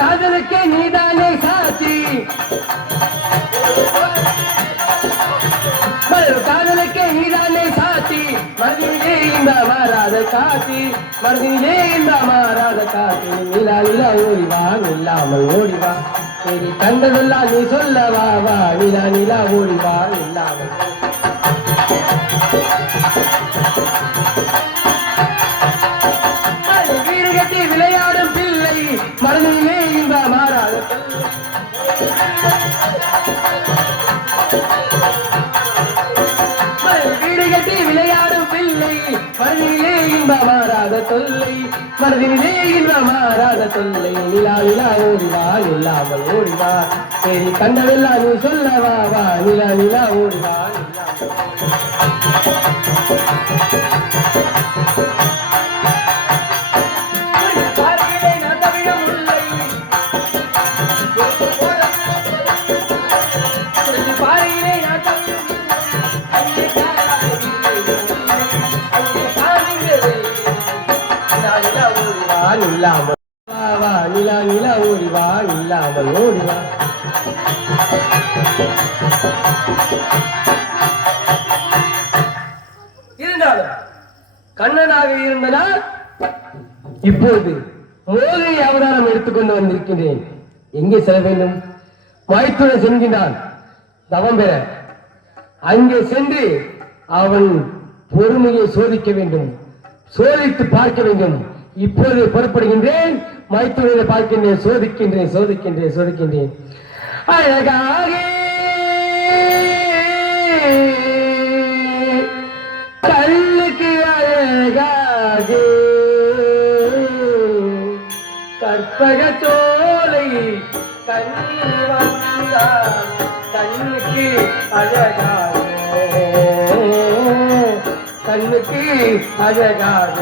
காதலுக்கே நீதானே சாட்சி, காதலுக்கே நீதானே சாட்சி, மனதிலே இந்த மாறாத காட்சி, மனதிலே இந்த மாறாத காட்சி. நிலா நிலா ஓடிவா இல்லாமல் ஓடிவா, சரி கண்டதெல்லாம் நீ சொல்லவா வா, நிலா நிலா ஓடிவா இல்லாமல். வீடு கட்டி விளையாடும் பிள்ளை, மனதிலே இந்த மாறாத வீடு கட்டி விளையாடும் பிள்ளை, மனதிலே இன்ப மாறாத தொல்லை, மனதிலே இன்ப மாறாத தொல்லை. நிலா நிலா ஓடிவா இல்லாமல் ஓடிவா, சரி கண்டதெல்லாம் நீ சொல்லவா வா, நிலா நிலா ஓடிவா இல்லாமல். இல்லாமல் வா, நிலா நிலா ஓடிவா இல்லாமல் ஓடிவா. இருந்தாலும் கண்ணனாக இருந்தனால் இப்போது மோகினி அவதாரம் எடுத்துக்கொண்டு வந்திருக்கின்றேன். எங்கே செல்ல வேண்டும்? மைத்துனை சென்கின்றான் தவம் பெற. அங்கே சென்று அவன் பொறுமையை சோதிக்க வேண்டும், சோதித்து பார்க்க வேண்டும். இப்போது புறப்படுகின்றேன், மைத்துனை பார்க்கின்றேன், சோதிக்கின்றேன் சோதிக்கின்றேன் சோதிக்கின்றேன். அழகாக கண்ணுக்கு அழகாக கற்பக சோலை கண்ணி வந்தார், கண்ணுக்கு அழகாக கண்ணுக்கு அழகாக.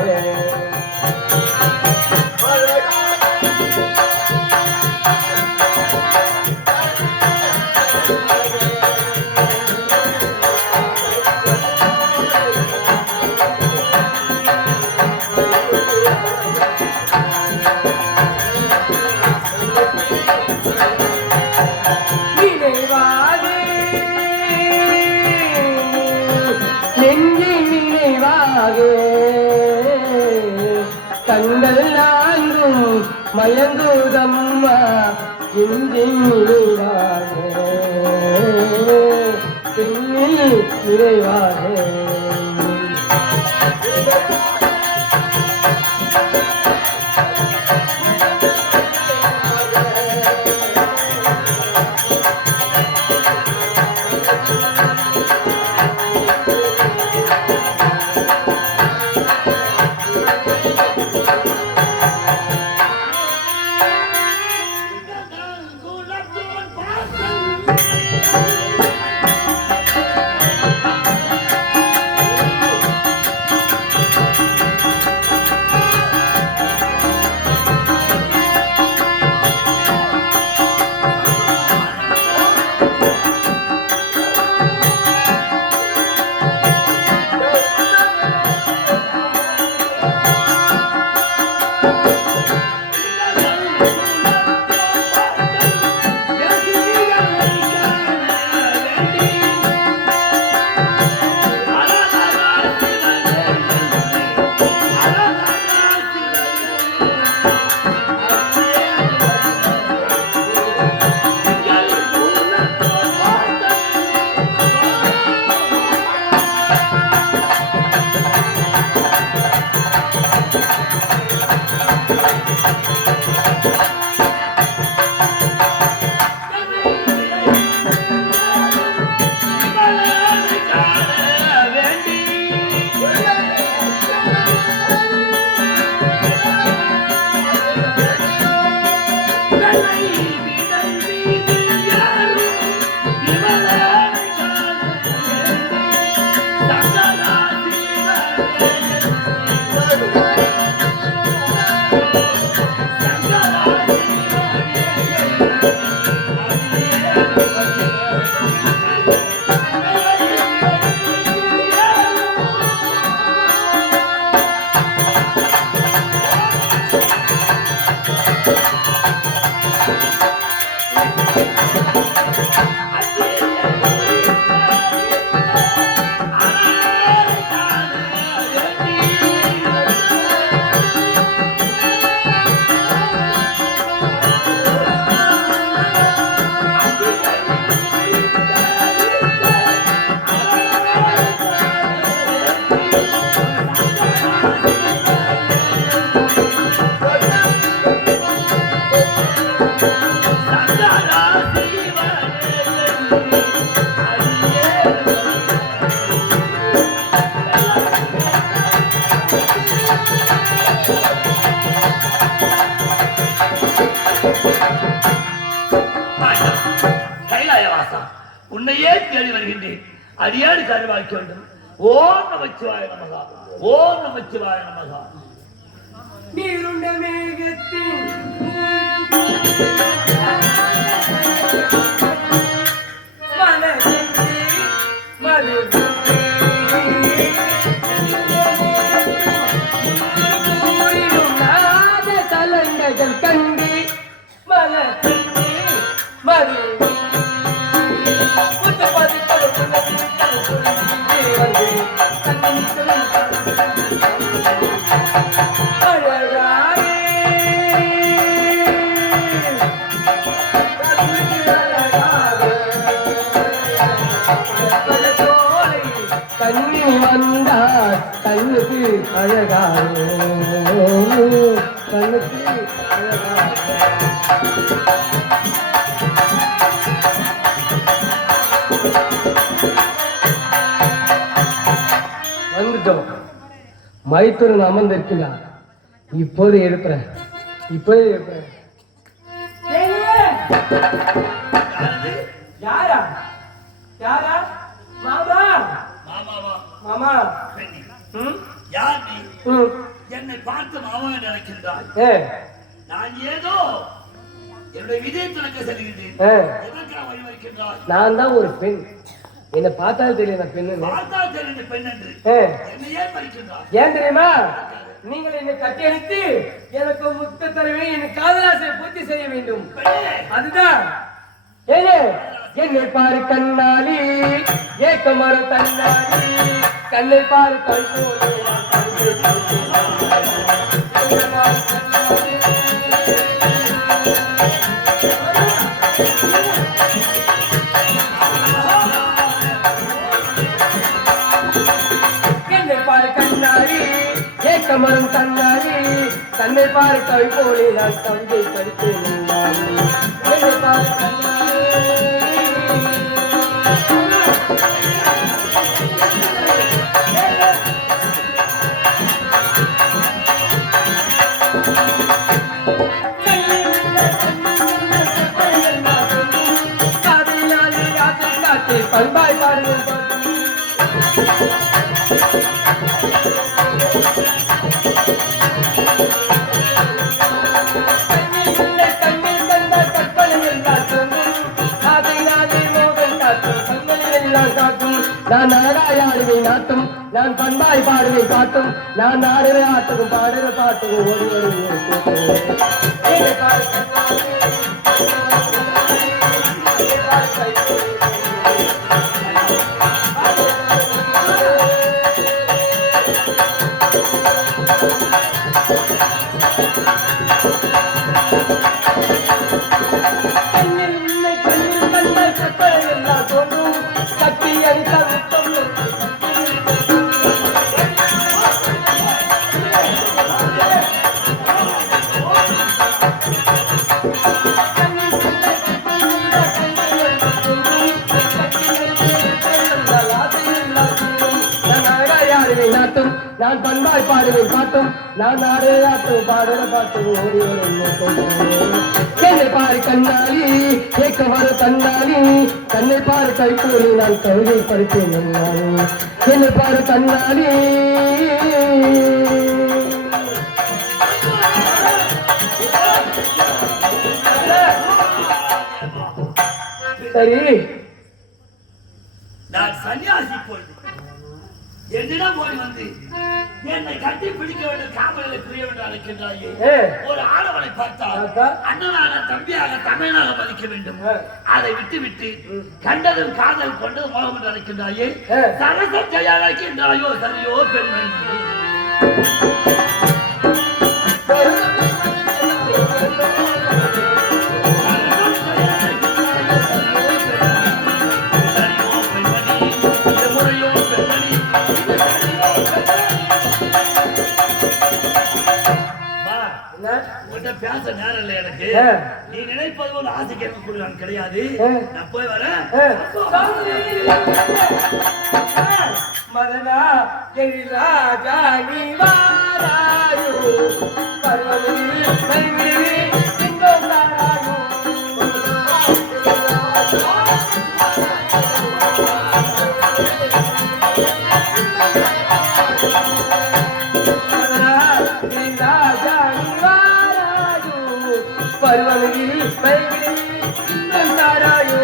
கண்கள் நான்கும் மயங்குதம்மா இன்றின் நிறைவாக, பெண்ணில் நிறைவாக. உன்னையே தேடி வருகின்றேன். அடியாடி கருவாக்க வேண்டும். ஓம் நமச்சிவாய நமகா, ஓம் நமச்சிவாய நமகா. நீருண்ட மேகத்தின் தலங்கள் கண்டு மறு கண்ணி வந்தார் கண்ணுக்கு அழகாக கண்ணுக்கு வந்துட்டோம். மைத்தூரன் அமர்ந்திருக்கிறார். இப்போது எடுக்கிறேன். யாரா யாரா? மாமா மாமா யார் நீ? என்னை பார்த்து மாமா நினைக்கின்றாய். நான் ஏதோ என்னுடைய விஜய் துணக்க செல்கின்றேன். வழிவருக்கின்றாய். நான் தான் ஒரு பெண். என்ன பார்த்தாலும் தெரியும் பெண். பார்த்தால் தெரியும் பெண் என்று என்னை ஏன் பறிக்கின்றாய்? ஏன் தெரியுமா? நீங்கள் என்னை கட்டியடித்து எனக்கு முத்த தரவே என் காதலாசை பூர்த்தி செய்ய வேண்டும். அதுதான் என்னை பாரு கண்ணாலி ஏக்கமரு தன்னாலி கண்ணை பாரு கல்போலி என்னை பாரு கண்ணாலி ஏக்கமரும் தன்னாலி கண்ணை பாரு கவி போலே நான் தந்தை படித்தேன். என்னை பாரு பண்பாய் பாருங்கள். நான் நாடாயாடுவை நாட்டும், நான் பண்பாய் பாடுவை பாட்டும், நான் நாடுற ஆட்டுக்கும் பாடுற பாட்டுக்கும் ஓடி நான் பண்பாய் பாடுவை பாட்டும், நான் நாடுற பாடுற பாட்டு ஓடி என்னை பாரு கண்ணாலி கேட்க வர கண்ணாலி கண்ணை பாரு கைப்போலி நான் கவிதை படித்தேன். என்னை பாரு கண்ணாலி சரி. நான் சன்னியாசி போய் என்னிடம் ஓடி வந்து என்னை கட்டி பிடிக்க வேண்டும், காமலை புரிய வேண்டும் அழைக்கின்றாயே. ஒரு ஆடவனை பார்த்தால் அண்ணனாக, தம்பியாக, தமிழனாக மதிக்க வேண்டும். அதை விட்டு விட்டு கண்டதும் காதல் கொண்டு மோகம் என்று அழைக்கின்றாயே. சரசத்தை அழைக்கின்றாயோ சரியோ பெண்மணி. பேச நேரம் இல்லை எனக்கு. நீ நினைப்பது போல ஆசை கேட்கக்கூடிய நான் கிடையாது. நான் போய் வரேன். மதனா ராஜா நீ வாராயோ பருவனில் பைகிரி இன்னும் தாராயோ பருவமதியில் பயங்கரவி இன்ப தாராயோ.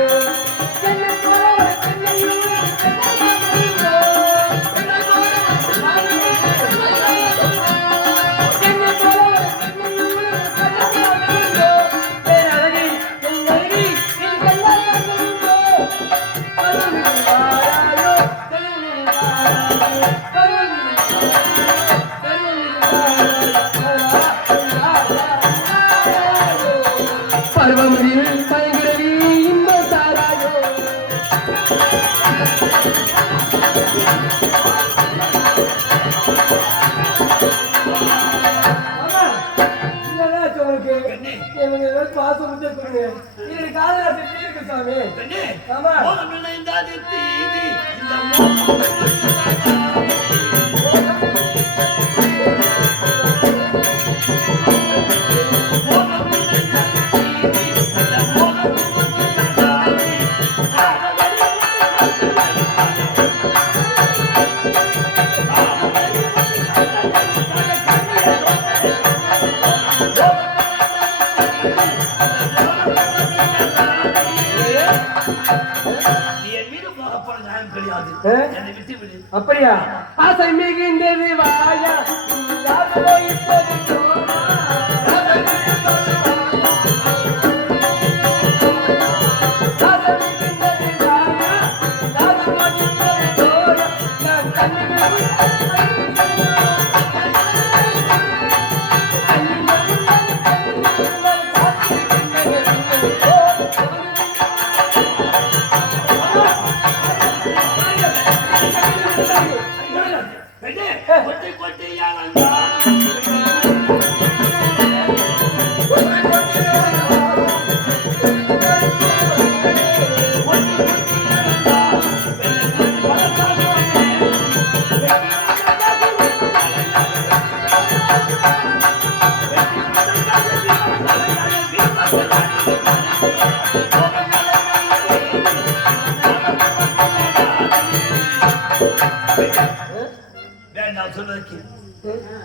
பாசம் காதலாசி இருக்கு சாமி. ஆமா அப்படியா? ஆசை மிகுந்தது வாயா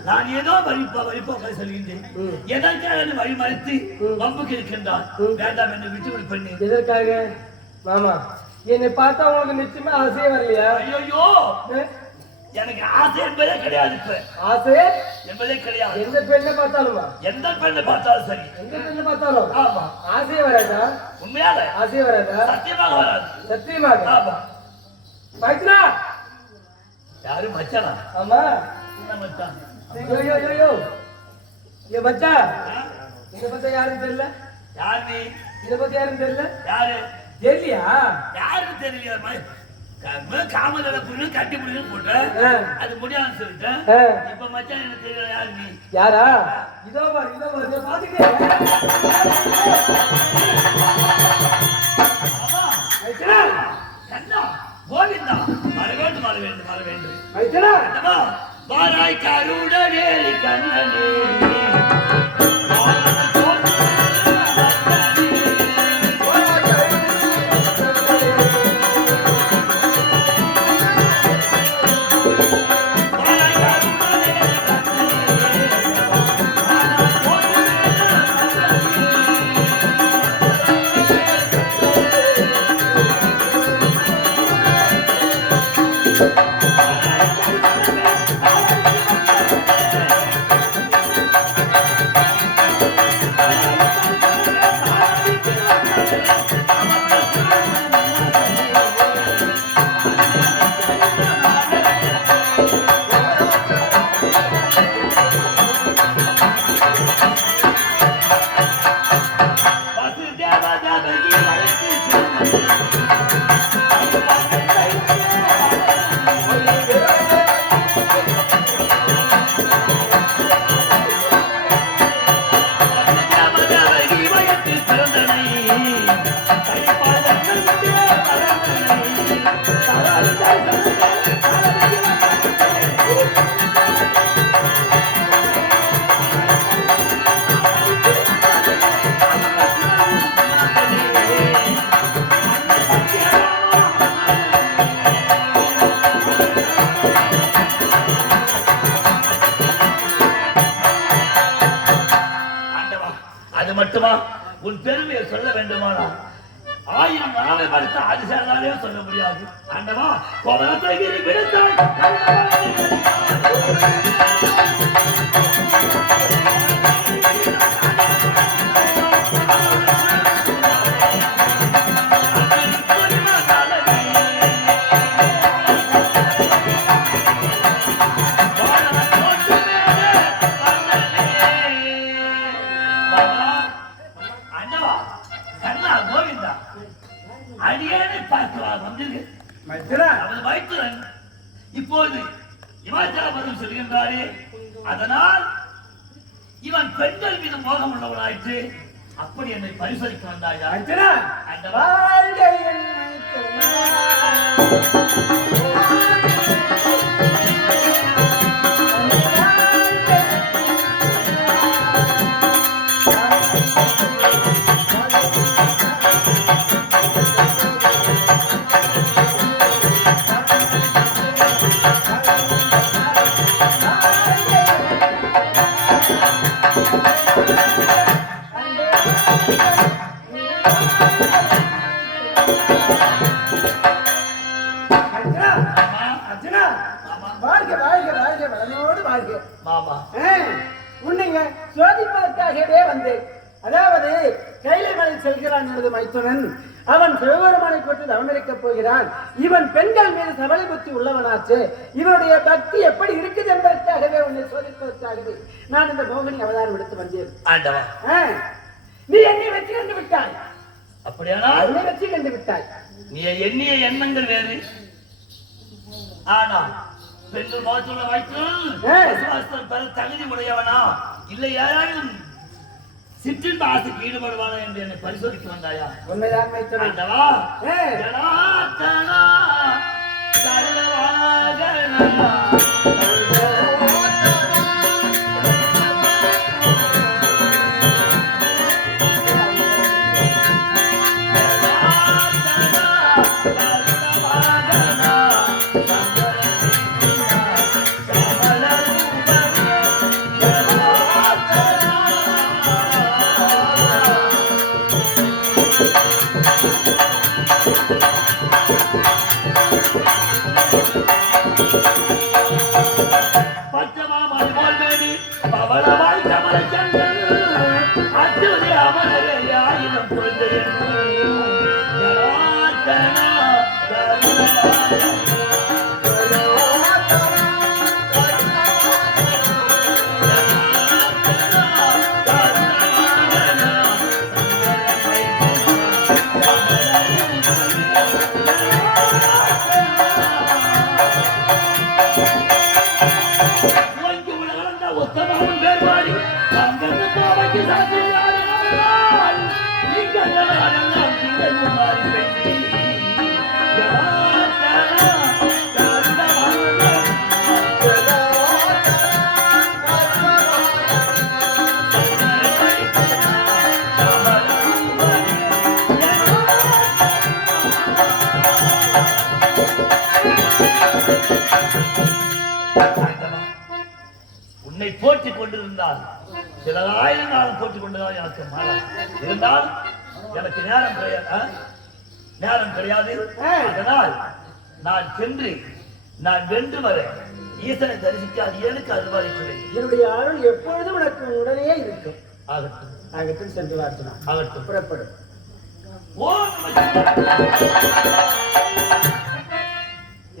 நான் ஏதோ வழிபோக்க சொல்கின்றேன். எதற்காக வழி மறைத்து வம்புக்கு இருக்கின்றான்? வேண்டாம் என்று விட்டு பண்ணி. எதற்காக மாமா? என்னை பார்த்தா உங்களுக்கு நிச்சயமா ஆசையே வரலையா? ஐயோ, எனக்கு ஆசை என்பதே கிடையாது. ஆசை என்பதே கிடையாது. எந்த பெண்ணை பார்த்தாலுமா? எந்த பெண்ணை பார்த்தாலும் சரி. எந்த பெண்ணை பார்த்தாலும் ஆமா ஆசையே வராதா? உண்மையாக ஆசையே வராதா? சத்தியமாக வராது. சத்தியமாக? ஆமா. மைத்ரா யாரு மச்சானா? ஆமா மச்சான். ये बच्चा इसे पता यार தெரியல. யார் நீ? இத பத்தி யாரும் தெரியல. யாரு தெரியலையா? யாருக்கு தெரியலையா? காமல புண்ணு கட்டி புண்ணு போட்ட அது முடியாதுன்னு சொல்லிட்டேன். இப்ப மச்சான் எனக்கு தெரியல. யார் நீ? யாரா? இதோ பாரு பாத்துக்கே. கண்ணா கோவிந்தா வர வேண்டும். மைத்தனா வாராய் கருடனே கண்ணனே அது மட்டுமா உன் பெருமையை சொல்ல வேண்டுமானா 1000 நாளை மறுத்த அதிசாரனாலே சொல்ல முடியாது. ஆண்டவா கோபத்தை விடுத்தாய். இப்போது இமாச்சலபுரம் செல்கின்றாரே, அதனால் இவன் பெண்கள் மீது மோகம் உள்ளவனாயிற்று. அப்படி என்னை பரிசோதிக்க வந்தாயா? உன்னைங்க சோதிப்பதற்காகவே வந்தேன். அதாவது கைலை மலை செல்கிறான் எனது மைத்துனன். அவன் சிவபெருமானை கொண்டு அவமரிக்கப் போகிறான். இவன் பெண்கள் மீது சபலை புத்தி உள்ளவனாச்சு. இவனுடைய பக்தி எப்படி இருக்குது என்பதற்காகவே உன்னை சோதிப்பதற்காகவே நான் இந்த மோகினி அவதாரம் எடுத்து வந்தேன். நீ என்னை வெற்றி கண்டு விட்டாய். அப்படியானால் என்னை வெற்றி கண்டு விட்டாய். நீ எண்ணிய எண்ணங்கள் வேறு. ஆனா பெண்கள் முகத்துள்ள வைத்து பெற தகுதி உடையவனா இல்லை யாராலும் சிற்றின்ப ஆசைக்கு ஈடுபடுவானா என்று என்னை பரிசோதிக்க வந்தாயா? உண்மைதான் மைத்துனன். உன்னை போற்றிக் கொண்டிருந்தால் சில 1000 நாள் போட்டிக் கொண்டுதான் எனக்கு இருந்தால் எனக்கு நேரம் கிடையாது. அதனால் நான் சென்று நான் வென்று வர ஈசனை தரிசிக்க அது எனக்கு அருள்வாளிக்கிறேன். என்னுடைய அருள் எப்பொழுதும் எனக்கு உடனே இருக்கும். ஆகட்டும் ஆகட்டும், சென்று வார்த்தனா. ஆகட்டும், புறப்படும்.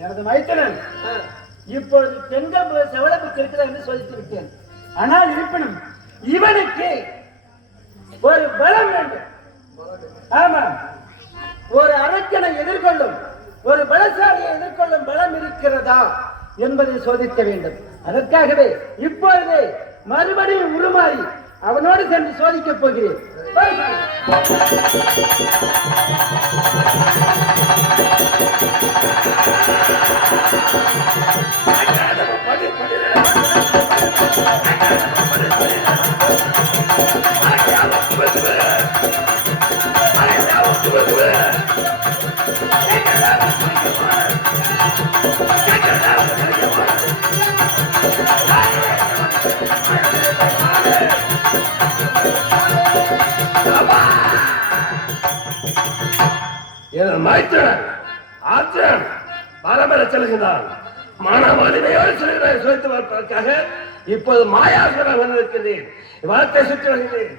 எனது மைத்துனன் இப்பொழுது பெண்கள் செவலப்புக்கு இருக்கிறார் என்று சொல்லிட்டு விட்டேன். ஆனால் இருப்பினும் இவனுக்கு ஒரு பலம் வேண்டும். ஆமா, ஒரு ஒரு பலசாலியை எதிர்கொள்ளும் பலம் இருக்கிறதா என்பதை சோதிக்க வேண்டும். அதற்காகவே இப்பொழுதே மறுபடியும் உருமாறி அவனோடு சென்று சோதிக்கப் போகிறேன். மைத்துனன் ஆற்றன் பரம்பரை செல்கிறான். மன வலிமையோடு செல்கிறான். சோதித்து பார்ப்பதற்காக இப்போது மாயாசுரன் வந்திருக்கிறேன். வார்த்தை சுற்றி வருகிறேன்.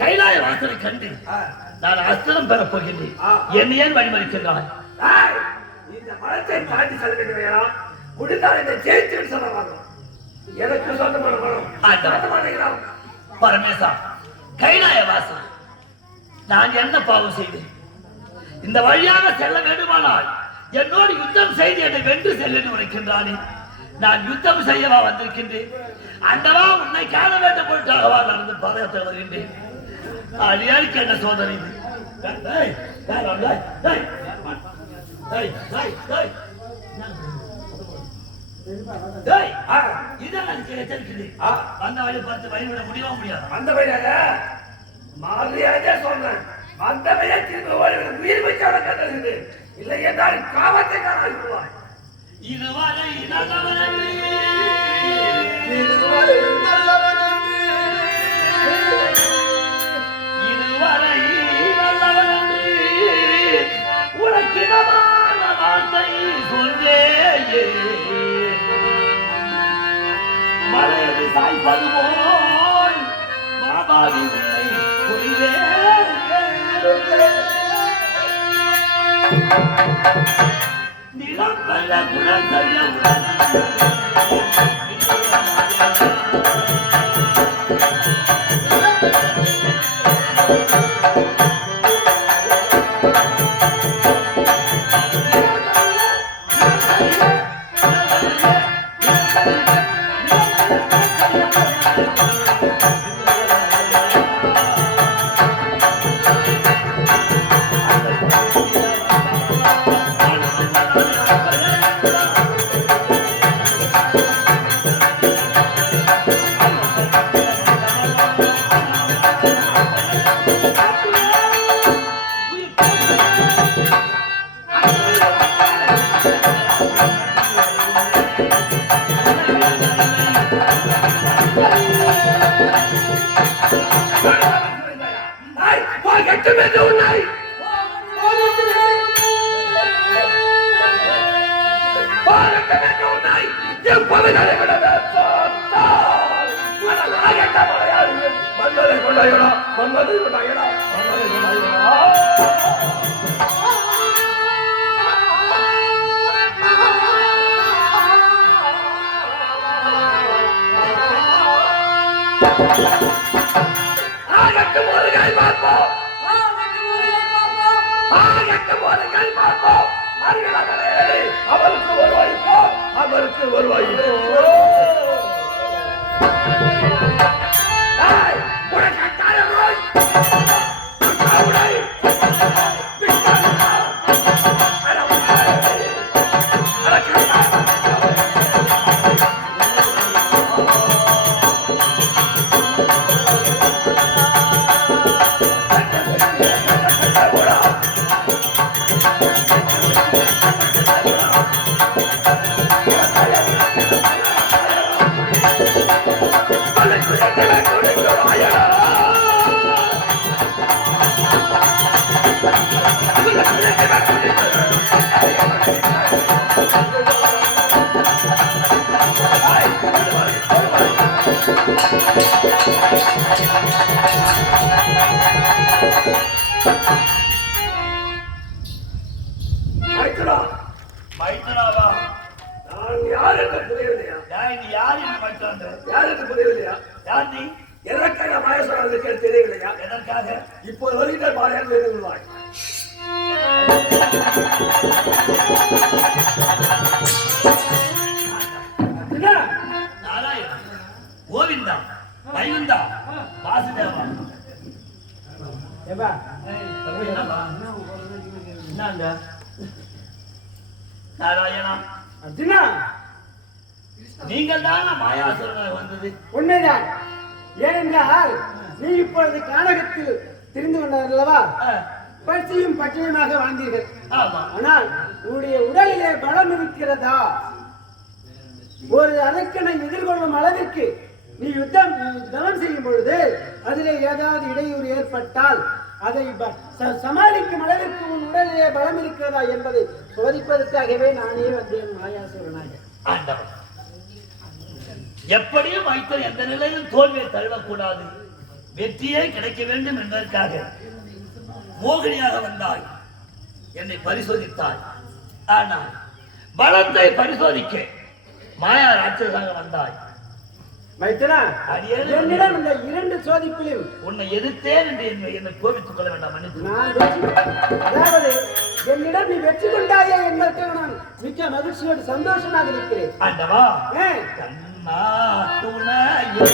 கைலாய வாசலை கண்டு நான் அஸ்திரம் பெறப் போகின்றேன். என்னை ஏன் வழிமறிக்கின்றாய்? இந்த மரத்தை தாண்டி செல்ல வேண்டும். முடிந்தால் இதை ஜெயித்து சொல்லலாம். எனக்கு சொந்தமான பரமேசா, கைலாய வாசல் நான் என்ன பாவம் செய்தேன்? இந்த வழியாக செல்ல வேண்டுமானால் என்னோடு யுத்தம் செய்து என்னை வென்று செல்ல உரைக்கின்றானே. நான் யுத்தம் செய்யவா வந்திருக்கின்றேன்? அந்தவா உன்னை காண வேண்டும் போட்டாகவா நடந்து பாதத்தை வருகின்றேன். அழியாருக்கு என்ன சோதனை? அந்த வழி பார்த்து வழிவிட முடியவா முடியாது? அந்த வழியாக மாதிரியாக சொன்னேன். அந்த வழியாக உயிர் வச்சாட கண்டது இல்லை என்றால் காவத்தை காணாய். இதுவரை நல்லவனே, இதுவரை நல்லவனே, இதுவரை நல்லவனே, உனக்கிடமான வார்த்தை சொல்வேயே. மலையது சாய்ப்பது போல் மாபாவி உன்னை புரிவே. நிலப்பல்ல குணம் செய்ய எப்போது நடைபெற மன்மதை கொண்டாயடா மன்மதை கொண்டாயடா மன்மதை கொண்டாயடா ஆகட்டும் ஒரு கை பார்ப்போம் ஆகட்டும் ஒரு கை பார்ப்போம் அவருக்கு ஒரு வாய்ப்போ அவருக்கு ஒரு வாய்ப்போ தெரியவில்லையா எதற்காக இப்போது வருகின்ற பாளையம் விடுவாய் நாராயண கோவிந்தா வைகுந்தா வாசுதேவா நாராயணா அர்ஜுனா நீங்கள் தான் மாயாசுரனாக வந்தது உண்மைதான். ஏனென்றால் நீ இப்பொழுது கானகத்தில் தெரிந்து கொண்டல்லவா பசியும் பட்டினியுமாக வாழ்ந்தீர்கள். ஆனால் உன்னுடைய உடலிலே பலம் இருக்கிறதா? ஒரு அரக்கனை எதிர்கொள்ளும் அளவிற்கு நீ தவம் செய்யும் பொழுது அதிலே ஏதாவது இடையூறு ஏற்பட்டால் அதை சமாளிக்கும் அளவிற்கு உன் உடலிலே பலம் இருக்கிறதா என்பதை சோதிப்பதற்காகவே நானே வந்தேன் மாயாசுரனாக. எப்படியும் மைத்தன் எந்த நிலையிலும் தோல்வியை தழுவக்கூடாது, வெற்றியே கிடைக்க வேண்டும் என்பதற்காக மோகினியாக வந்தாய், என்னை பரிசோதித்தாய். ஆனால் பலத்தை பரிசோதிக்க மாயா ராட்சசாக வந்தாய். மைத்தனா, என்னிடம் இந்த இரண்டு சோதிப்பிலும் உன்னை எதிர்த்தேன் என்று என்னை கோபித்துக் கொள்ள வேண்டாம். அதாவது என்னிடம் நீ வெற்றி கொண்டாயே என்பதற்காக நான் மிக்க மகிழ்ச்சியோடு சந்தோஷமாக இருக்கிறேன். ஆண்டவா, கண்ணா துணையே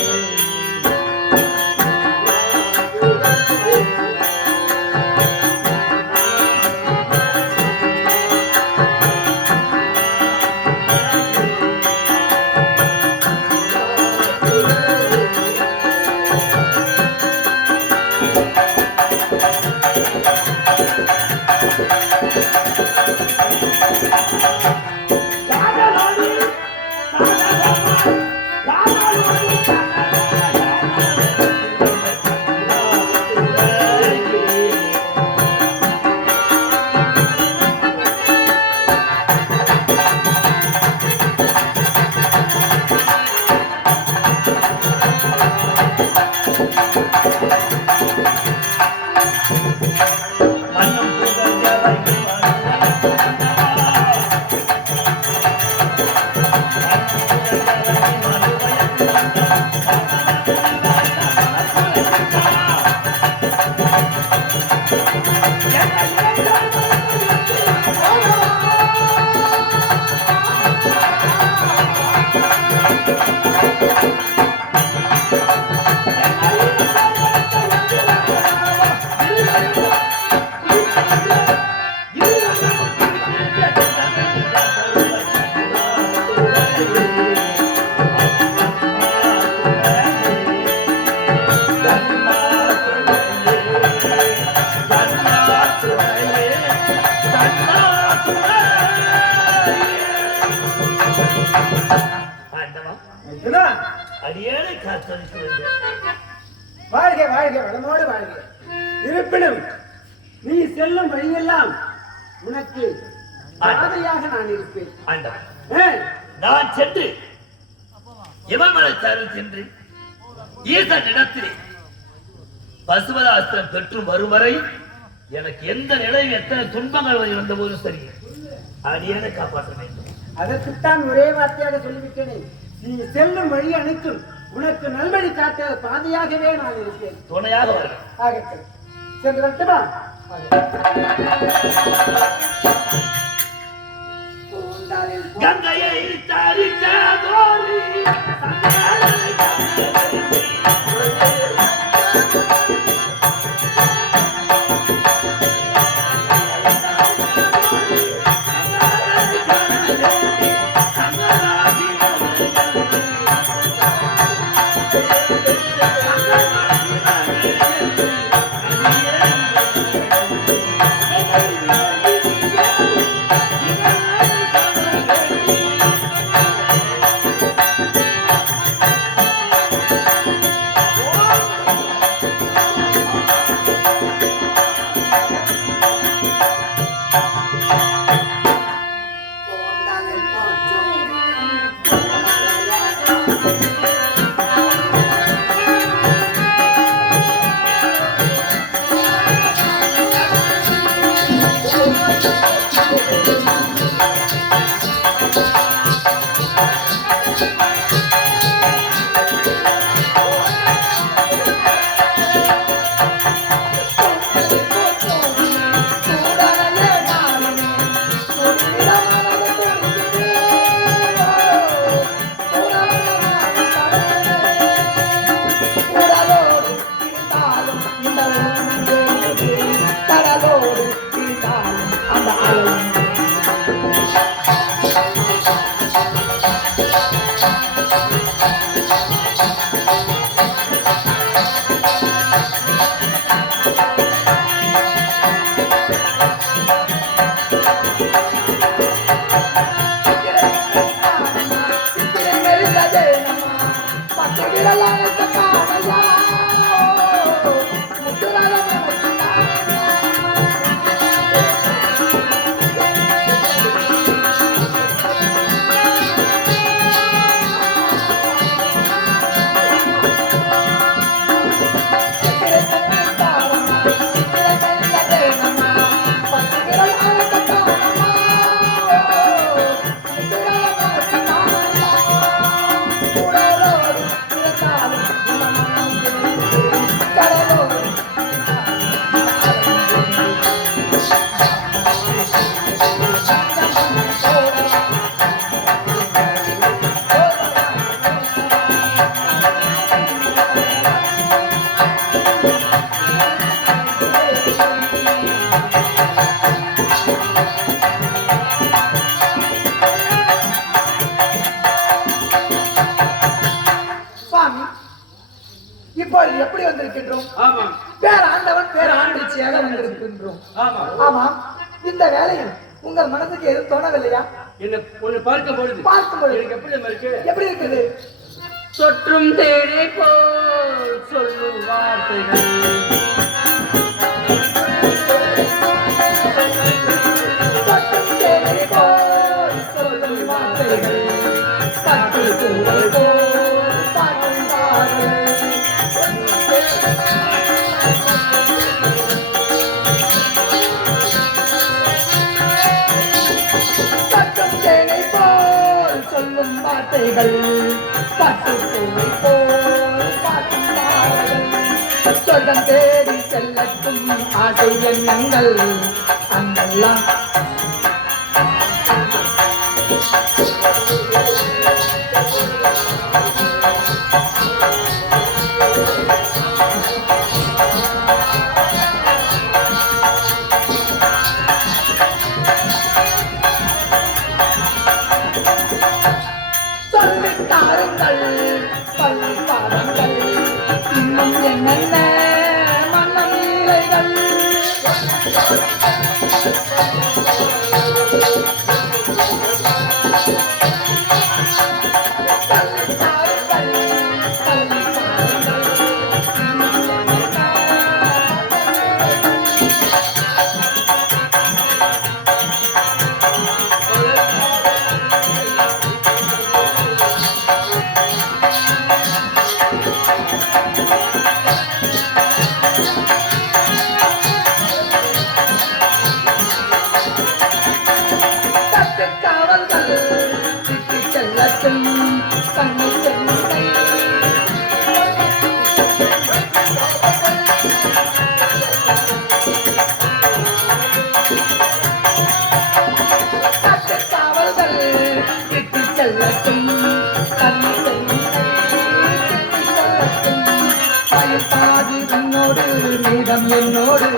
வாழ்க வாழ்க வளமோடு வாழ்க. இருப்பினும் நீ செல்லும் வழியெல்லாம் உனக்கு பாதையாக நான் இருப்பேன். நான் சென்று இமயமலை சாரல் சென்று ஈசன் இடத்திலே பசுபதாஸ்திரம் பெற்று வரும் வரை எனக்கு எந்த நிலையில் எத்தனை துன்பங்கள் வந்த போதும் சரி அடியனை காப்பாற்ற வேண்டும். அதற்குத்தான் ஒரே வார்த்தையாக சொல்லிவிட்டேனே, நீ செல்லும் வழி அனைத்தும் உனக்கு நல்வழி காட்ட பாதையாகவே நான் இருப்பேன். துணையாக வருகிறேன். ஆகட்டும், சென்று வரட்டுமா? கங்கையை தரித்த தோழி இப்பொழுது எப்படி வந்திருக்கின்றோம்? பேராண்டவன் பேராண்டிச்சியாக வந்திருக்கின்றோம். ஆமா, இந்த வேலையில் உங்கள் மனதுக்கு எதுவும் தோணவில்லையா? என்ன ஒண்ணு பார்க்கும் பொழுது எப்படி இருக்குது? சொற்றும் தேடி போல் சொல்லும் வார்த்தைகள் சொர்க்கம் தேடி செல்லட்டும் ஆசை எண்ணங்கள் அங்கெல்லாம் சொல்லித்தாருங்கள் பள்ளி பாடங்கள் இன்னும் என்னென்ன மன்னீரைகள் காவல்கள் இட்டு செல்லட்டும் பாதி உன்னோடு மீதம் என்னோடு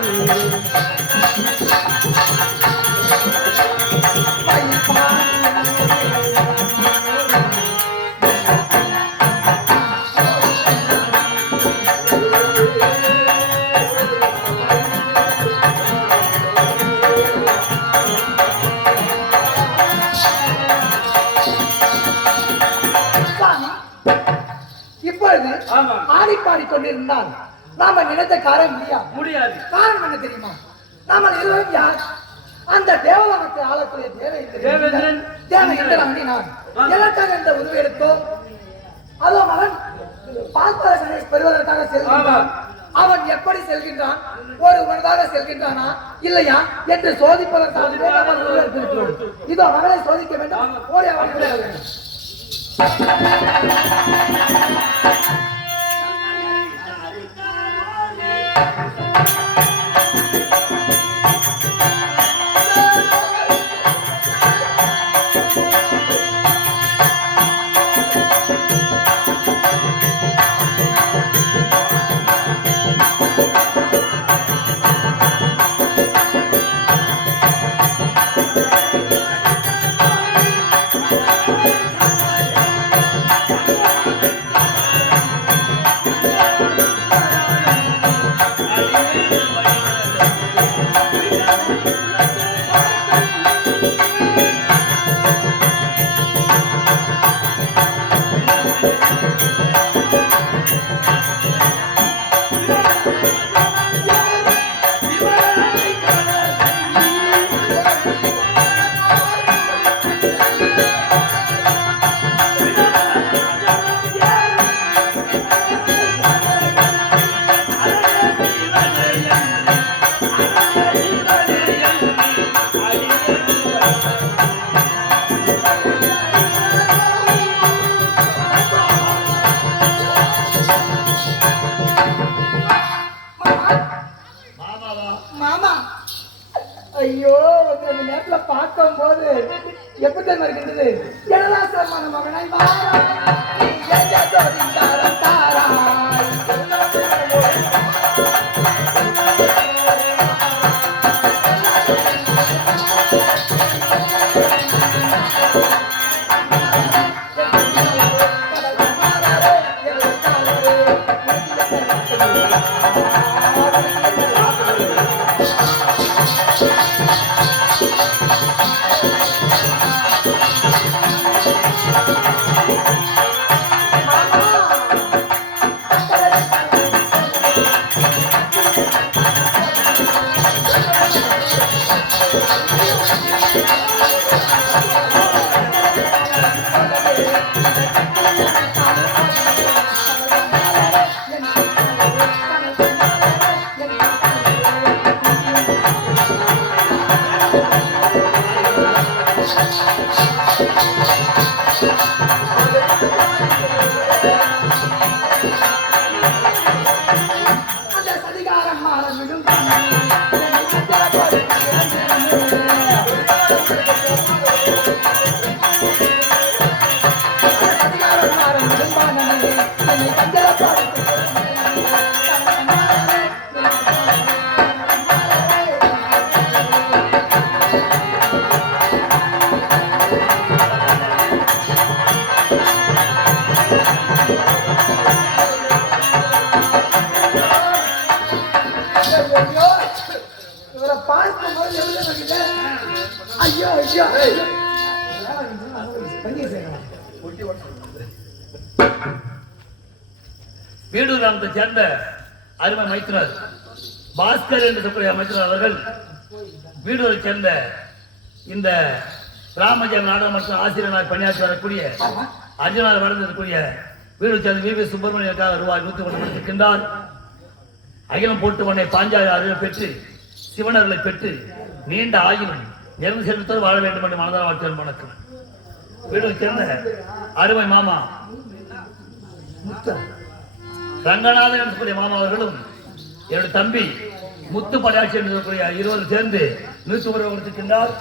இப்பொழுது ஆடி பாடிக்கொண்டிருந்தால் நாம நினைத்த காரியம் முடியாது. காரணம் என்ன தெரியுமா? நாம இருவரும் யார்? அந்த தேவலோகத்தை ஆளக்கூடிய தேவேந்திரன் நான் எதற்காக இந்த உதவி எடுத்தோம்? அதோ அவன் பால்பாரசனை பெறுவதற்காக செல்கின்றான். அவன் எப்படி செல்கின்றான்? ஒரு மனதாக செல்கின்றானா இல்லையா என்று சோதிப்பதற்காகவே அவன் உருவ எடுத்திருக்கிறோம். இதோ அவனை சோதிக்க வேண்டும். ஓடி அவன் ஐயோ ஒரு நேரத்துல பார்க்கும் போது எப்படி இருக்கின்றது? ஜனதாசமான மகனை ஐயோ ஐயோ வீடூர் கிராமத்தை சேர்ந்த அருமை மைத்துனர் பாஸ்கர் என்று சொல்லக்கூடிய அமைச்சர் அவர்கள் வீடூரை சேர்ந்த இந்த ராமஜெய நாடகம் மற்றும் ஆசிரியராக பணியாற்றி வரக்கூடிய அர்ஜுனார் வளர்ந்திருக்கக்கூடிய வீடு சேர்ந்த வி. சுப்பிரமணியனுக்காக ரூபாய் 101 கொடுத்திருக்கின்றார். அகிலம் போட்டு மண்ணை பாஞ்சாலி அறிவை பெற்று சிவனர்களை பெற்று நீண்ட ஆயுளும் இறந்து செல்வத்தோடு வாழ வேண்டும் என்று மனதார வாழ்த்து. வணக்கம். வீடு சேர்ந்த அருமை மாமா ரங்கநாதன் என்று சொல்லக்கூடிய மாமா அவர்களும் என்னுடைய தம்பி முத்து படையாட்சி என்று சொல்லக்கூடிய இருவரும் சேர்ந்து நிறுத்து உறவு கொடுத்திருக்கின்றார்.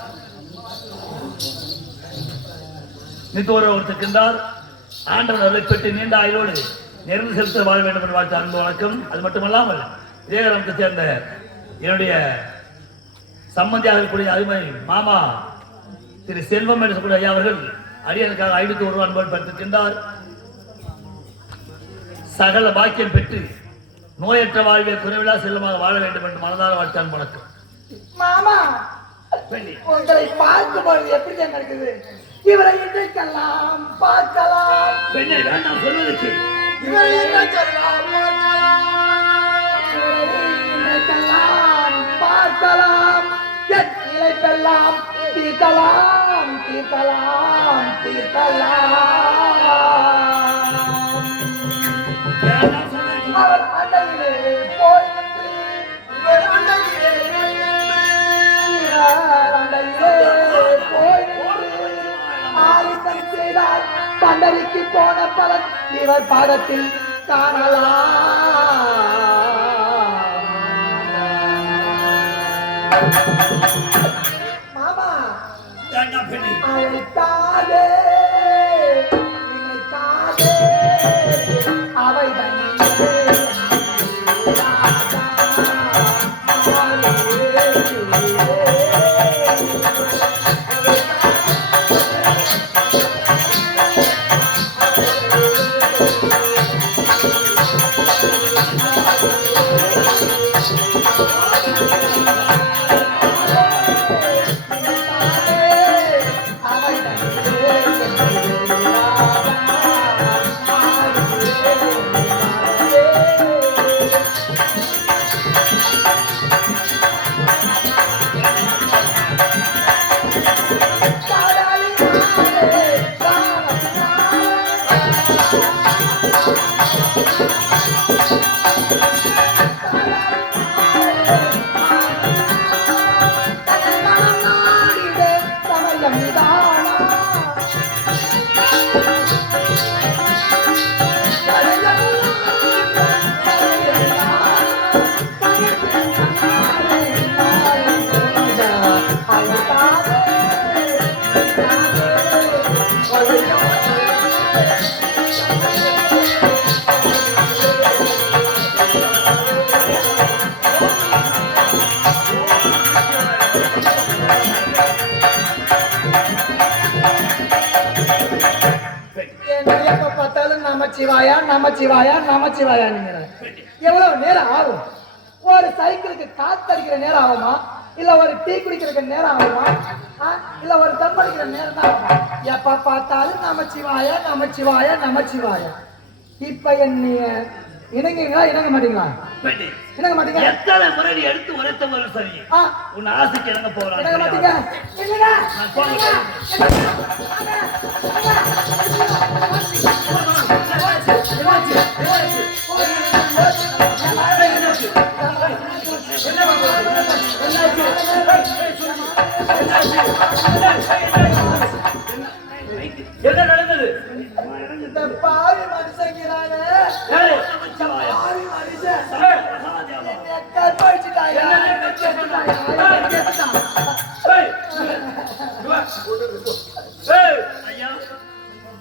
ஆண்டவன் அருளை பெற்று நீண்ட ஆயுளோடு நிறைந்து செலுத்த வாழ வேண்டும் என்று வாழ்த்த அன்பு வணக்கம். அது மட்டுமல்லாமல் இதே கிராமத்தை சேர்ந்த என்னுடைய சம்பந்தியாக இருக்கக்கூடிய அருமை மாமா திரு செல்வம் என்று சொல்லக்கூடிய ஐயா அவர்கள் அடியனுக்காக 501 அன்போடு படுத்திருக்கின்றார். சகல பாக்கியம் பெற்று நோயற்ற வாழ்வை குறைவில்லா செல்லமாக வாழ வேண்டும் என்று மனதார வாழ்த்தான் வணக்கம். மாமா உங்களை பார்க்கும்போது எப்படி தான் இருக்குது? இவரை இன்றைக்கெல்லாம் பார்க்கலாம். பெண்ணை வேண்டாம் சொல்வதற்கு இவரை இன்றைக்கெல்லாம் பார்க்கலாம். இழைப்பெல்லாம் தீர்க்கலாம் தீர்க்கலாம் தீர்க்கலாம். அவர் அண்டையிலே போய் ஆயுதம் செய்தார். பண்டரிக்கு போன பலன் இவர் பாதத்தில் காணலாம். மாமா அழைத்தாதே நினைத்தாதே அவை நமச்சிவாயா நமச்சிவாயா நமச்சிவாயா. எவ்வளவு நேரம் ஆகும்? ஒரு சைக்கிளுக்கு காத்தடிக்கிற நேரம் ஆகுமா, இல்ல ஒரு டீ குடிக்கிறதுக்கு நேரம் ஆகுமா, இல்ல ஒரு தம் அடிக்கிற நேரம் தான் ஆகுமா? எப்ப பார்த்தாலும் நமச்சிவாயா நமச்சிவாயா நமச்சிவாயா. இப்ப என்னைய இணங்குங்களா இணங்க மாட்டீங்களா? இணங்க மாட்டீங்க. எத்தனை முறை நீ எடுத்து உரைத்தவர்கள் சரி, உன் ஆசைக்கு இணங்க போறான். இணங்க மாட்டீங்க. என்ன நடந்தது? இந்த பாவி மனுஷங்கிறானே, பாவி மனுஷன் கற்பழிச்சுட்டாயா?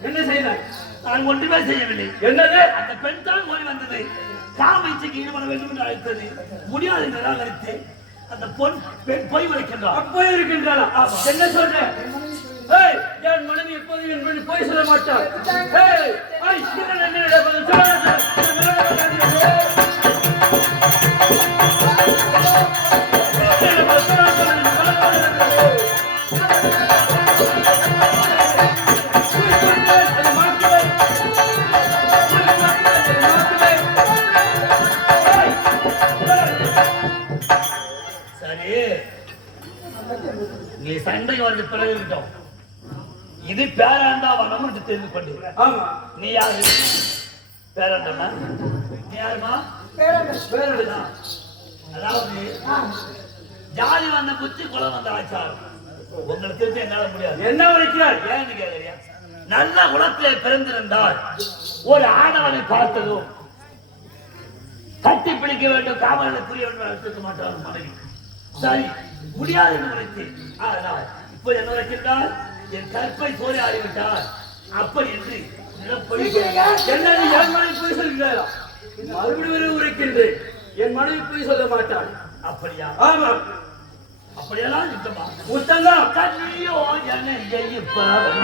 என்ன செய்தாய்? நான் ஒன்றுமே செய்யவில்லை. என்னது? அந்த பெண் தான் ஓடி வந்தது. காமீச்சைக்கு ஈடுபட வேண்டும் என்று அழைத்தது. முடியாது நிராகரித்து அந்த பெண் போய் வைக்கின்றார். போய் இருக்கின்றாரா? என்ன சொல்ற? என் மனைவி எப்போது என் மனைவி போய் சொல்ல மாட்டார். சரி, நீ சண்டை வந்து பிறகு இருக்கட்டும். இது பேராண்டா வனம் என்று தெரிந்து கொண்டு. நீ யாரு? பேராண்டா? நீ யாருமா? பேரண்டா. அதாவது ஜாதி வந்த புத்தி குலம் வந்த ஆச்சாரம். உங்களுக்கு தெரிஞ்சு என்னால முடியாது. என்ன வரைக்கிறார்? ஏன்னு கேட்கறியா? நல்ல குலத்திலே பிறந்திருந்தால் ஒரு ஆடவனை பார்த்ததும் கட்டி பிடிக்க வேண்டும், காவலனை புரிய வேண்டும் எடுத்துக்க மாட்டார் மனைவி. சரி, முடியாது என்று நினைத்தேன். ஆனால் இப்போ என்ன நினைக்கின்றால், என் கற்பை சோறி ஆகிவிட்டார். அப்படி என்று என்ன என் மனைவி போய் சொல்கிறாரா? மறுபடியும் உரைக்கின்றேன், என் மனைவி போய் சொல்ல மாட்டாள். அப்படியா? ஆமா. அப்படியெல்லாம் சுத்தமா முத்தம் கண்ணியோ என்னை ஜெயிப்பார்.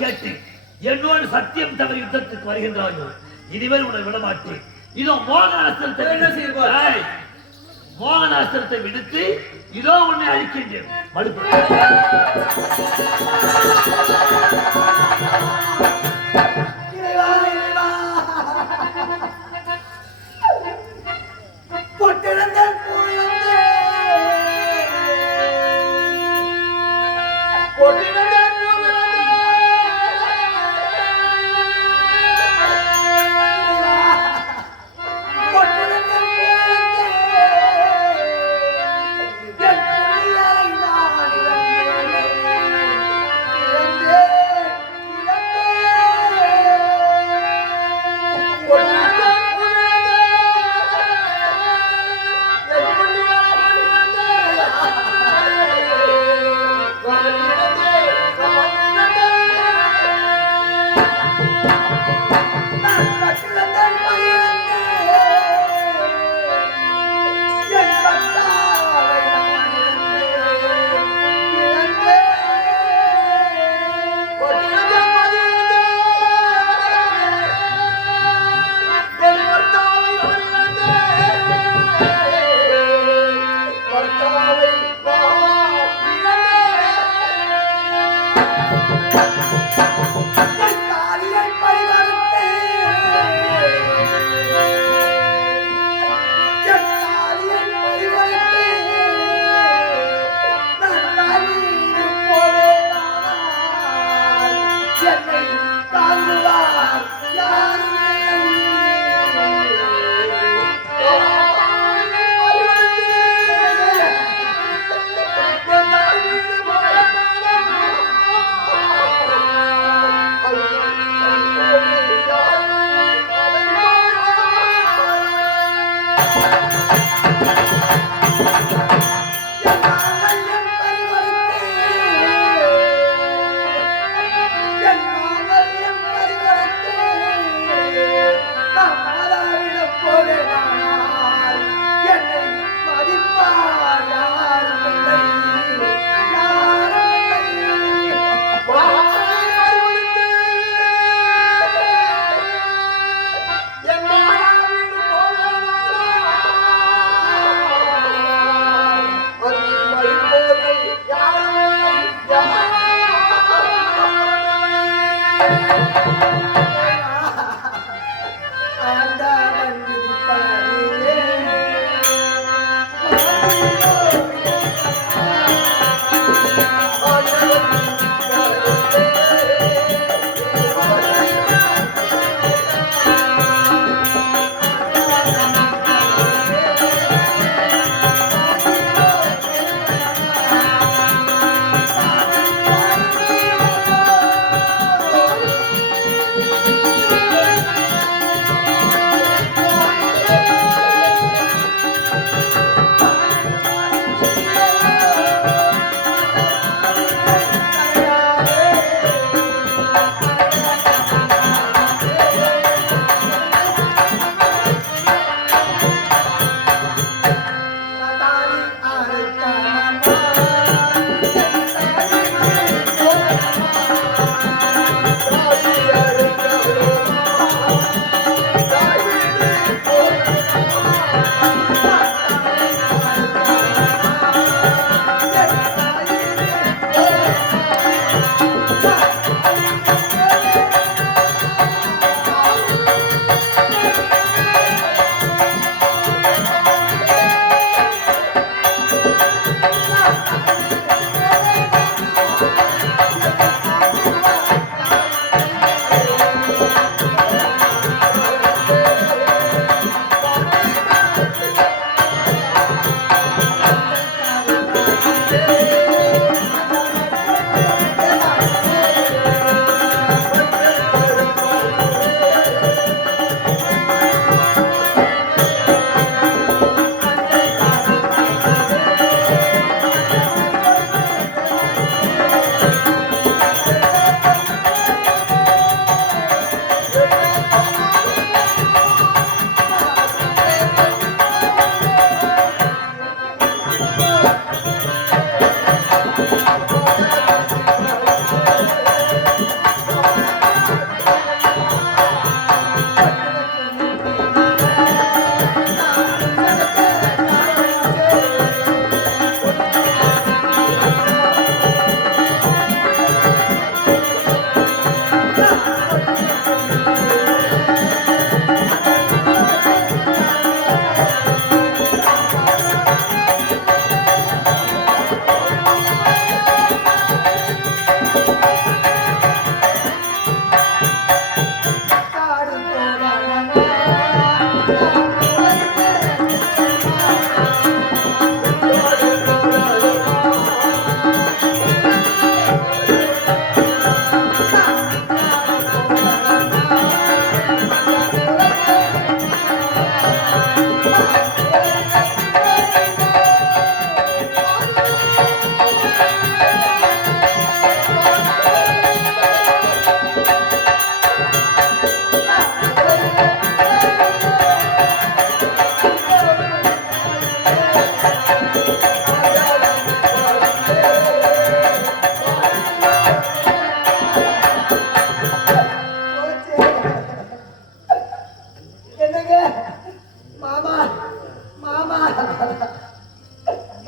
கேட்டு என்னோடு சத்தியம் தவறி யுத்தத்துக்கு வருகின்றார்கள். இனிமேல் உன்னை விட மாட்டேன். இதோ மோகனாஸ்திரத்தை என்ன செய்வாய்? மோகனாஸ்திரத்தை விடுத்து இதோ உன்னை அழிக்கின்றேன். மடுப்பு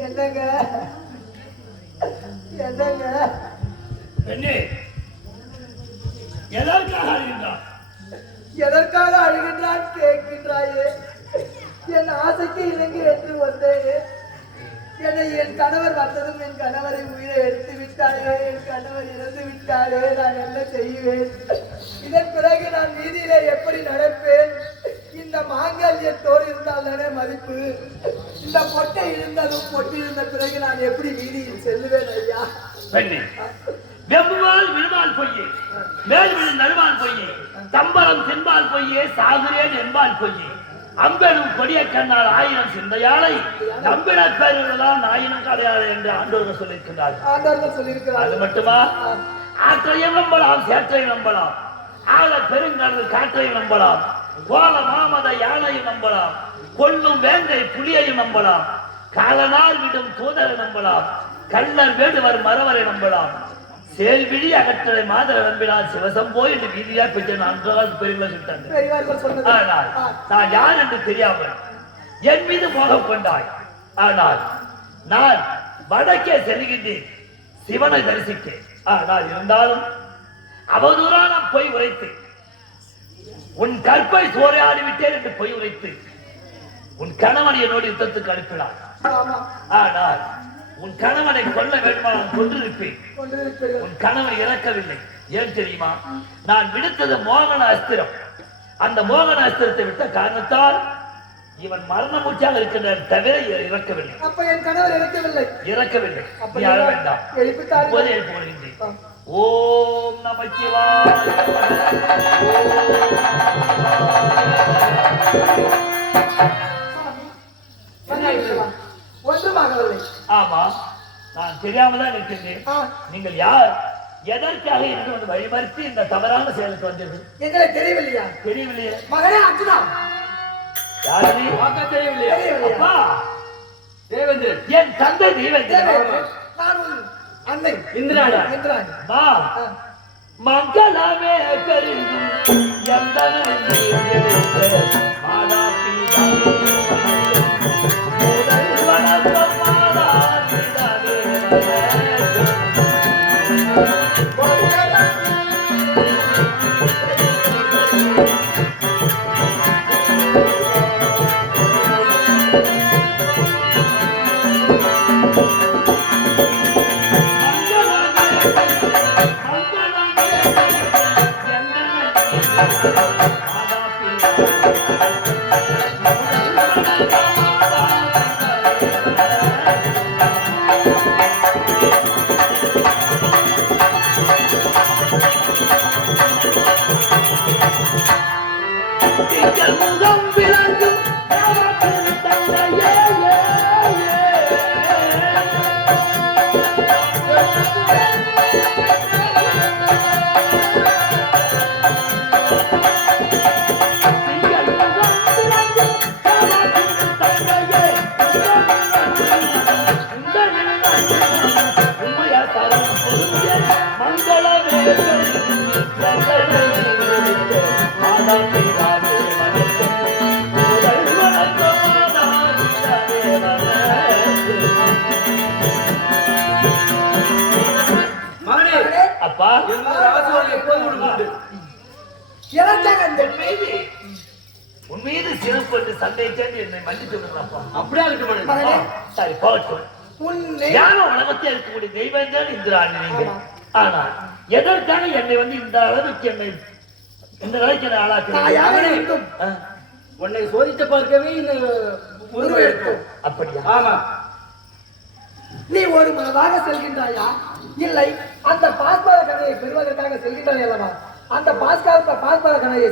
என்னங்க என்னங்க பெண்ணே எதற்காக அழுகின்றான்? எதற்காக அழுகின்றான் கேட்கின்றாயே? என் ஆசைக்கு இணங்கி என்று வந்தேனே. என்னை என் கணவர் வந்ததும் என் கணவரை உயிரை எடுத்து விட்டாரே. என் கணவர் இறந்து விட்டாரே. நான் என்ன செய்வேன்? இதன் பிறகு நான் வீதியிலே எப்படி நடப்பேன்? இந்த மாங்கல்யத்தோடு இருந்தால் தானே மதிப்பு. இந்த பொட்டை இருந்ததும் பொட்டி இருந்த பிறகு நான் எப்படி வீதியில் செல்லுவேன் ஐயா? பெண்ணே வெம்புவால் விழுவால் பொய்யே, மேல் விழு நடுவால் பொய்யே, தம்பரம் தின்பால் பொய்யே, சாகுரேன் என்பால் பொய்யே, அம்பெனும் கொடிய கண்ணால் 1000 சிந்தையாளை நம்பினர் பேருதான் நாயினும் கிடையாது என்று ஆண்டோர்கள் சொல்லியிருக்கிறார்கள். அது மட்டுமா? ஆற்றையும் நம்பலாம், சேற்றையும் நம்பலாம், ஆழ பெருங்கடல் காற்றையும் நம்பலாம், கோல மாமத யானையும் நம்பலாம், கொல்லும் வேங்கை புலியையும் நம்பலாம், காலனால் விடும் தூதரை நம்பலாம், கள்ளர் வேடுவர் மறவரை நம்பலாம், சேல்விழி அகற்றலை மாதிரி நம்பினால் சிவசம்போ என்று வீதியா பெற்ற நன்றாக பெரியவர்கள் சொன்னாங்க. ஆனால் நான் யார் என்று தெரியாமல் என் மீது மோகம் கொண்டாய். ஆனால் நான் வடக்கே செல்கின்றேன் சிவனை தரிசித்தேன். ஆனால் இருந்தாலும் அவதூறான பொய் உரைத்து உன் கற்பை சோறையாடிவிட்டேன் என்று பொய் உரைத்து உன் கணவனை என்னோடு யுத்தத்துக்கு அனுப்பினார். ஆனால் உன் கணவனை கொல்ல வேண்டுமானால் கொன்றிருப்பேன். உன் கணவன் இறக்கவில்லை. ஏன் தெரியுமா? நான் விடுத்தது மோகன அஸ்திரம். அந்த மோகன அஸ்திரத்தை விட்ட காரணத்தால் இவன் மரண மூச்சாக இருக்கின்ற தவிர இறக்கவில்லை. அப்ப என் கணவர் இறக்கவில்லை. நீ அழ வேண்டாம். இப்போது எழுப்பு வருகின்றேன். ஓம் நமச்சிவாய. ஒன்றுமாகவில்லை. ஆமா, நான் தெரியாமதான் இருக்கின்றேன். நீங்கள் யார்? எதற்காக என்று வந்து வழிமறித்து இந்த தவறான செயலுக்கு வந்தது? எங்களுக்கு தெரியவில்லையா? தெரியவில்லையே. மகனே அர்ஜுனா. யாரு? தெரியவில்லையா? அப்பா தேவேந்திரன், என் தந்தை தேவேந்திரன். நான் அன்னை இந்திராணி. மா மங்களமே பெருகும் எந்தனை மாதா பிதா உன் மீது சிறப்பு என்று சந்தேகித்து என்னை மன்னித்து விடுறப்பா. அப்படியா இருக்கு. சரி போகட்டும். உலகத்தில் இருக்கக்கூடிய தெய்வம் தான் இந்திராணி நீங்க. ஆனால் எதற்காக என்னை வந்து இந்த அளவுக்கு என்னை இந்த அளவுக்கு என்னை ஆளாக்க? உன்னை சோதித்து பார்க்கவே இந்த உருவெடுக்கும். அப்படியா? ஆமா. நீ ஒரு மனதாக செல்கின்றாயா? இல்லை, அந்த பாஸ்பார கதையை பெறுவதற்காக செல்கின்றாய் அல்லவா? அந்த பாஸ்பார கதையை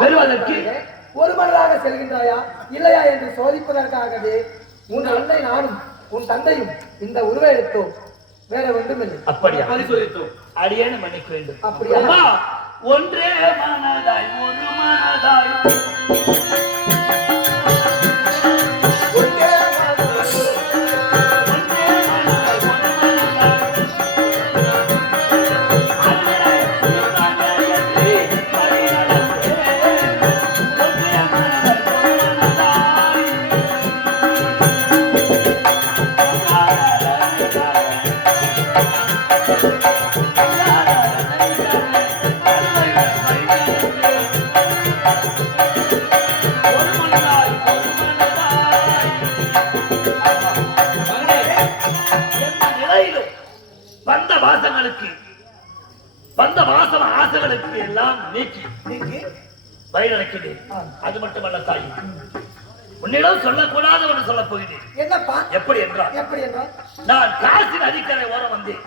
பெறுவதற்கு ஒரு மனதாக செல்கின்றாயா இல்லையா என்று சோதிப்பதற்காகவே உன் அன்னை நானும் உன் தந்தையும் இந்த உருவை எடுத்தோம். வேற ஒன்றுமில்லை. அப்படியா? பரிசோதித்தோம். அடியேன்னு மன்னிக்க வேண்டும். அப்படியா? ஒன்றே மனதாய் ஒரு மனதாய் வாசங்களுக்கு வந்த வாசன ஆசைகளுக்கு எல்லாம் நீக்கி வழிநடக்கிறேன். அது மட்டுமல்ல தாய், உன்னிடம் சொல்லக்கூடாத ஒன்று சொல்ல போகிறேன். என்னப்பா? எப்படி என்றால் நான் காசி நதிக்கரை ஓரம் வந்தேன்.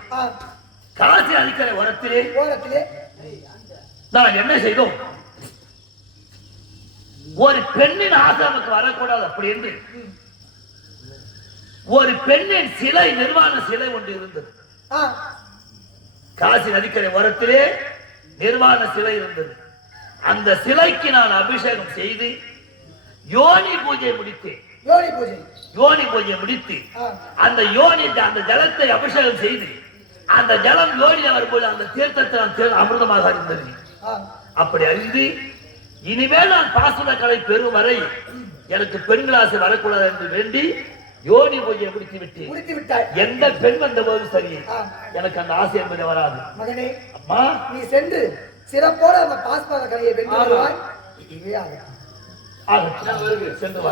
காசி நதிக்கரை ஓரத்திலே நான் என்ன செய்தோம், ஒரு பெண்ணின் ஆசை நமக்கு வரக்கூடாது அப்படி என்று ஒரு பெண்ணின் சிலை, நிர்வாண சிலை ஒன்று இருந்தது. காசி நதிக்கரை ஓரத்திலே நிர்வாண சிலை இருந்தது. அந்த சிலைக்கு நான் அபிஷேகம் செய்து யோனி பூஜை முடித்தேன். யோனி பூஜை முடித்து அந்த யோனி அந்த ஜலத்தை அபிஷேகம் செய்து அந்த ஜலம் யோனியில வரும்போது அந்த தீர்த்தத்தை நான் அமிர்தமாக அறிந்தது. அப்படி அறிந்து இனிமேல் நான் பாசுர கலை பெறும் வரை எனக்கு பெண்களாசை வரக்கூடாது என்று வேண்டி யோனி பூஜையை முடித்து விட்டேன். எந்த பெண் வந்த போது சரி, எனக்கு அந்த ஆசை என்பது வராது. மகனே, அம்மா நீ சென்று சிறப்போடு அந்த பாஸ்பாத கலையை வென்று வருவாய். சென்று வா.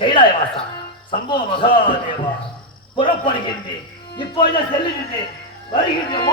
கைலாயவாசா சம்பவ மகாதேவா புறப்படுகின்றேன். இப்போ இதை செல்லுகின்றேன், வருகின்றேன்.